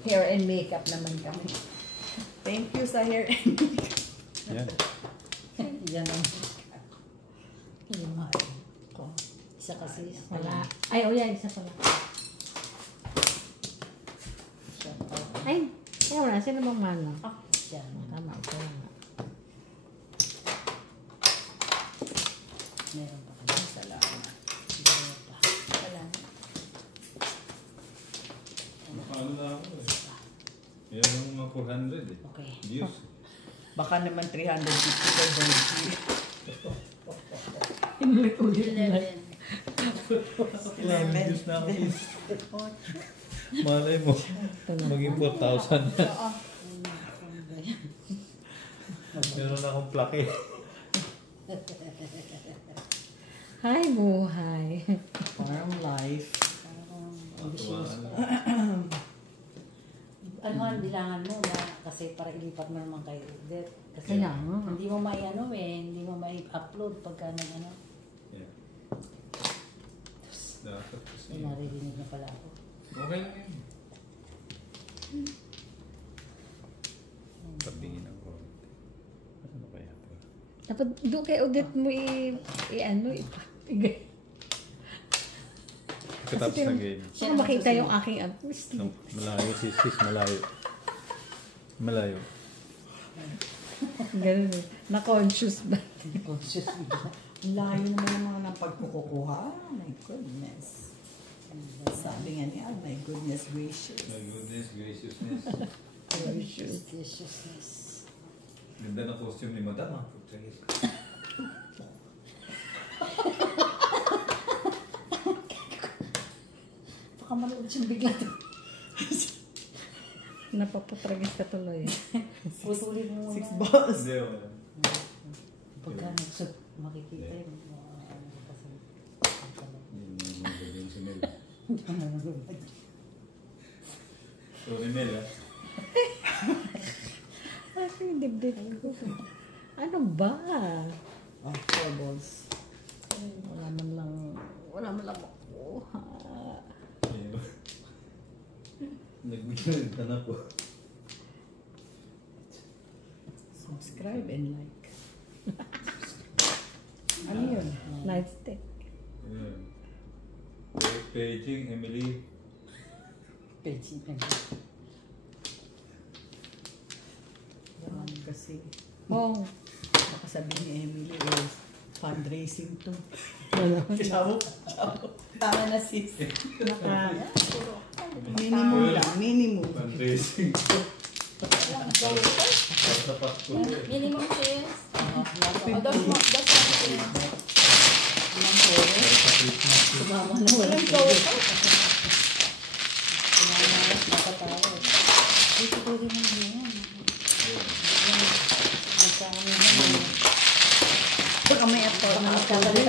Hair and makeup naman kami. Thank you sa hair and makeup. Yan. Yan ang lima ko. Isa kasi. Wala. Ay, oh yan, isa pala. Ay, ayaw na. Sino bang mana? Ah, yan. Tama, ito lang. Meron pa kami. Salamat. Meron pa. Salamat. Ano na ako eh. Yan ang mga 400 eh. Okay. Diyos. Baka naman 350 Inulit-ulit na. 11. Diyos na ako. Malay mo. Maging 4,000 na. Meron akong plake. Hi, buhay. Farm life. Ano ang bilangan mo na kasi para ilipat mo naman kay Odette. Kasi Kaya nga. hindi mo may ano eh, hindi mo may upload pagka nang ano. Yeah. Dapat kasi. Naririnig na pala ako. Okay lang yun. Patingin ang konti. Ano kaya ito? Dapat doon kay Odette mo i-ano, ipakigay. Katapos na game. Saka makita yung aking artist. Malayo si sis, malayo. Malayo. Ganun eh. Na-conscious ba? Conscious bigla. Layo naman ang mga ng pagkukuha. Oh my goodness. Sabi nga niya, my goodness gracious. My goodness, graciousness. Deliciousness. Ganda ng costume ni Madam ah. Putragis. Baka manood siyang bigla to. Napaputragis ka tuloy. Putulin mo Six muna. balls. Hindi wala. Pagka nagsud, makikita yung ano kasi. Yun yung mga gagawin si Mel. Ano Sorry Mel ah. Ay, yung dibdib ko. Ano ba? Oh, four balls. Wala man lang makuha. Nag-gulita na po. Subscribe and like. Ano yun? Nightstick. Yun. Paging, Emily. Paging na. Yan kasi. Oh, Baka sabihin ni Emily is fundraising to. wala. Ciao. Tama na sis. Naka, Minimum lang. Minimum. Fundraising. Sa Pasko. Minimum sis. Fifty. Sumama na wala. Sumama na nakatawa. Dito ko rin ang yan. Nagkakaroon na. Baka may ato na Nagkakaroon